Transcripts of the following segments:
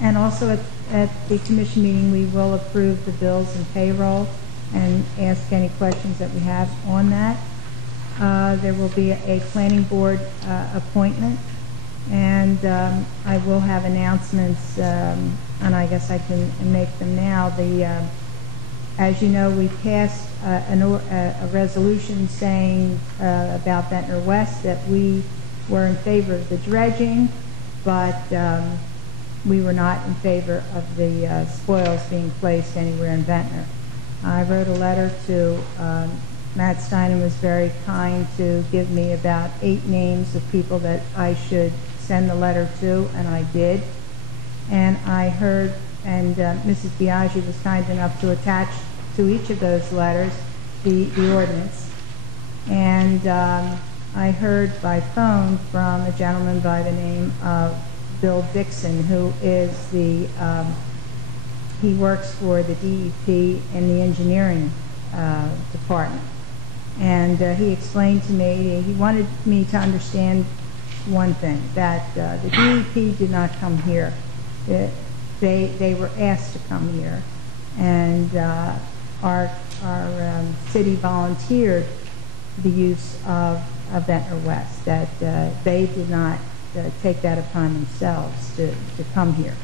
And also at the commission meeting, we will approve the bills and payroll and ask any questions that we have on that. There will be a planning board appointment, and I will have announcements, and I guess I can make them now. As you know, we passed a resolution saying about Ventnor West that we were in favor of the dredging, but we were not in favor of the spoils being placed anywhere in Ventnor. I wrote a letter to Matt Steinem, was very kind to give me about 8 names of people that I should send the letter to, and I did. And I heard, and Mrs. Biaggi was kind enough to attach to each of those letters the ordinance. And I heard by phone from a gentleman by the name of Bill Dixon, who is he works for the DEP in the engineering department. And he explained to me, he wanted me to understand one thing, that the DEP did not come here. They were asked to come here. And our city volunteered the use of Ventnor West, that they did not take that upon themselves to come here.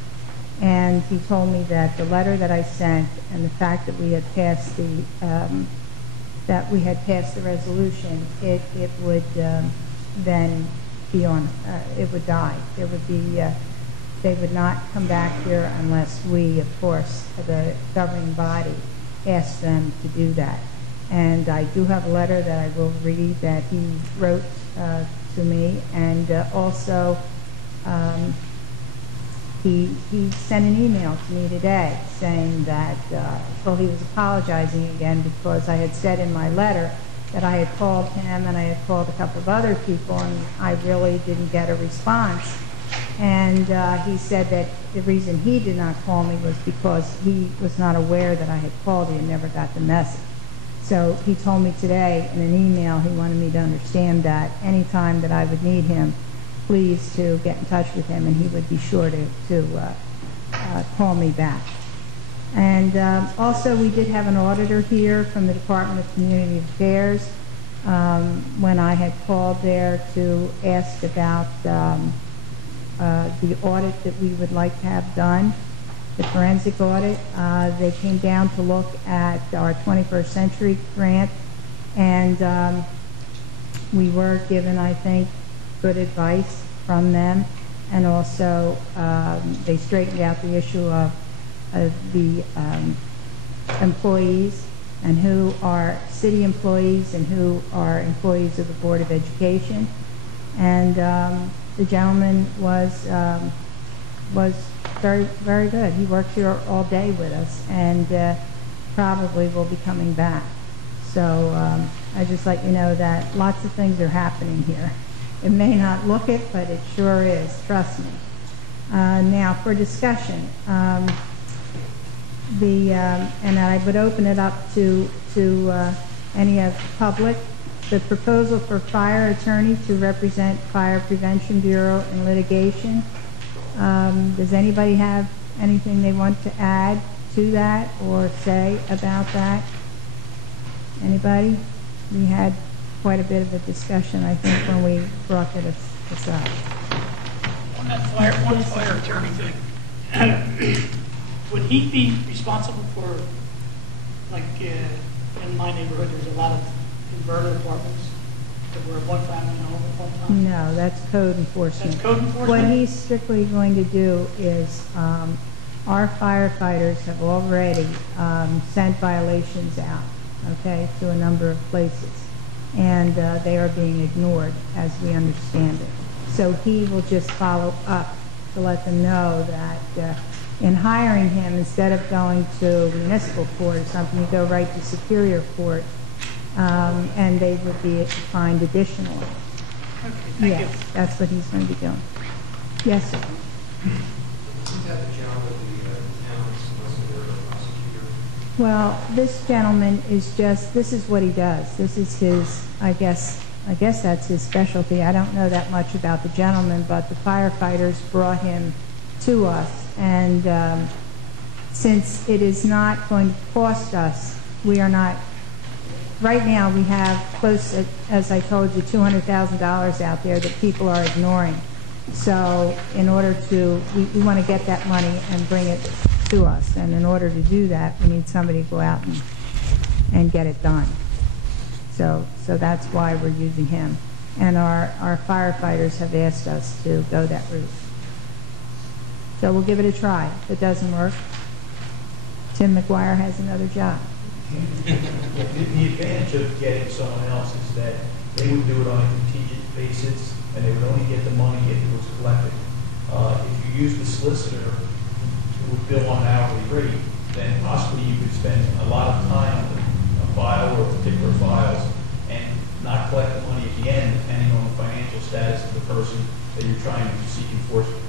And he told me that the letter that I sent and the fact that we had passed the resolution, it would then be on. It would die. It would be. They would not come back here unless we, of course, the governing body, asked them to do that. And I do have a letter that I will read that he wrote to me, and also. He sent an email to me today saying that, well, he was apologizing again because I had said in my letter that I had called him and I had called a couple of other people and I really didn't get a response. And he said that the reason he did not call me was because he was not aware that I had called. He had never got the message. So he told me today in an email he wanted me to understand that anytime that I would need him, please to get in touch with him, and he would be sure to call me back. And also, we did have an auditor here from the Department of Community Affairs when I had called there to ask about the audit that we would like to have done, the forensic audit. They came down to look at our 21st Century grant, and we were given, I think, good advice from them, and also they straightened out the issue of the employees and who are city employees and who are employees of the Board of Education. And the gentleman was very, very good. He worked here all day with us and probably will be coming back. So I just let you know that lots of things are happening here. It may not look it, but it sure is, trust me. Now for discussion, and I would open it up to any of the public. The proposal for fire attorney to represent Fire Prevention Bureau in litigation. Does anybody have anything they want to add to that or say about that? Anybody? We had quite a bit of a discussion, I think, when we brought this up. On that fire attorney thing, would he be responsible for, like, in my neighborhood, there's a lot of converter apartments that were one family home at one time? No, that's code enforcement. That's code enforcement? What he's strictly going to do is our firefighters have already sent violations out, okay, to a number of places. And they are being ignored, as we understand it. So he will just follow up to let them know that in hiring him, instead of going to municipal court or something, you go right to Superior Court, and they would be fined additionally. Okay, thank you. That's what he's going to be doing. Yes, sir. Isn't that the job of the town solicitor or prosecutor? Well, this gentleman is just, this is what he does. This is his, I guess that's his specialty. I don't know that much about the gentleman, but the firefighters brought him to us And since it is not going to cost us, we are not, right now we have close, as I told you, $200,000 out there that people are ignoring. So in order to, we want to get that money and bring it to us. And in order to do that, we need somebody to go out and get it done. So that's why we're using him. And our firefighters have asked us to go that route. So we'll give it a try. If it doesn't work, Tim McGuire has another job. The advantage of getting someone else is that they would do it on a contingent basis, and they would only get the money if it was collected. If you use the solicitor who would bill on an hourly rate, then possibly you could spend a lot of time on a file or particular files and not collect the money at the end, depending on the financial status of the person that you're trying to seek enforcement